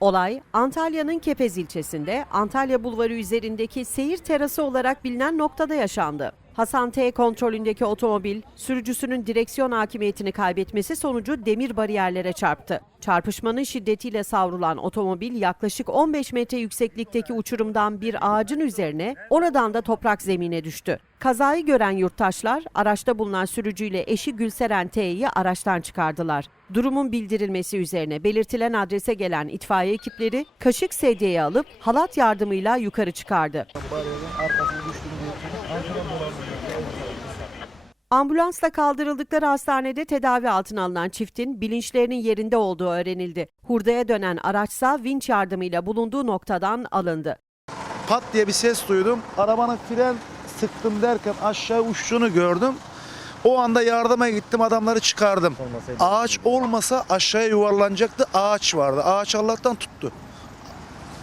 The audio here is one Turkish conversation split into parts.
Olay Antalya'nın Kepez ilçesinde Antalya Bulvarı üzerindeki seyir terası olarak bilinen noktada yaşandı. Hasan T kontrolündeki otomobil sürücüsünün direksiyon hakimiyetini kaybetmesi sonucu demir bariyerlere çarptı. Çarpışmanın şiddetiyle savrulan otomobil yaklaşık 15 metre yükseklikteki uçurumdan bir ağacın üzerine oradan da toprak zemine düştü. Kazayı gören yurttaşlar araçta bulunan sürücüyle eşi Gülseren T'yi araçtan çıkardılar. Durumun bildirilmesi üzerine belirtilen adrese gelen itfaiye ekipleri kaşık sedyeyi alıp halat yardımıyla yukarı çıkardı. Ambulansla kaldırıldıkları hastanede tedavi altına alınan çiftin bilinçlerinin yerinde olduğu öğrenildi. Hurdaya dönen araçsa vinç yardımıyla bulunduğu noktadan alındı. pat diye bir ses duydum. Arabanın fren sıktım derken aşağı uçtuğunu gördüm. O anda yardıma gittim adamları çıkardım. Ağaç olmasa aşağıya yuvarlanacaktı. Ağaç vardı. Ağaç Allah'tan tuttu.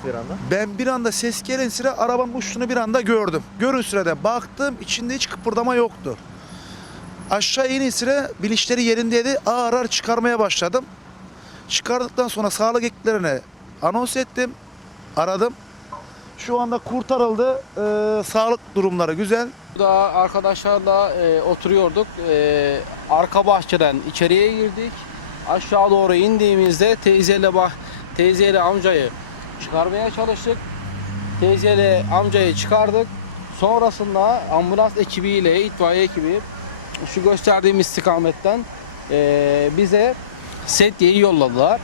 Bir anda. Ben bir anda ses gelin sıra arabanın uçtuğunu bir anda gördüm. Görün sırada baktım içinde hiç kıpırdama yoktu. Aşağı inin sıra bilinçleri yerindeydi. Ağır ağır çıkarmaya başladım. Çıkardıktan sonra sağlık ekiplerine anons ettim. Aradım. Şu anda kurtarıldı. Ee, sağlık durumları güzel. Burada arkadaşlarla e, oturuyorduk. E, arka bahçeden içeriye girdik. Aşağı doğru indiğimizde teyzeyle bah teyzeyle amcayı çıkarmaya çalıştık. Teyzeyle amcayı çıkardık. Sonrasında ambulans ekibiyle itfaiye ekibi şu gösterdiğim istikametten e, bize sedyeyi yolladılar.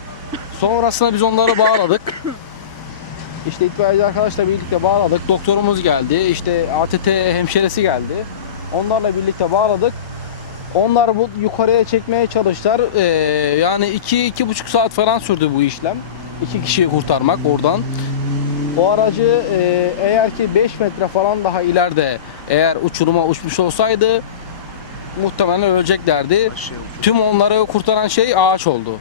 Sonrasında biz onları bağladık. İşte itfaiyeci arkadaşla birlikte bağladık. Doktorumuz geldi. İşte ATT hemşiresi geldi. Onlarla birlikte bağladık. Onlar bu yukarıya çekmeye çalıştılar. Ee, yani iki, iki buçuk saat falan sürdü bu işlem. İki kişiyi kurtarmak oradan. O aracı e, eğer ki 5 metre falan daha ileride eğer uçuruma uçmuş olsaydı muhtemelen öleceklerdi. Tüm onları kurtaran şey ağaç oldu.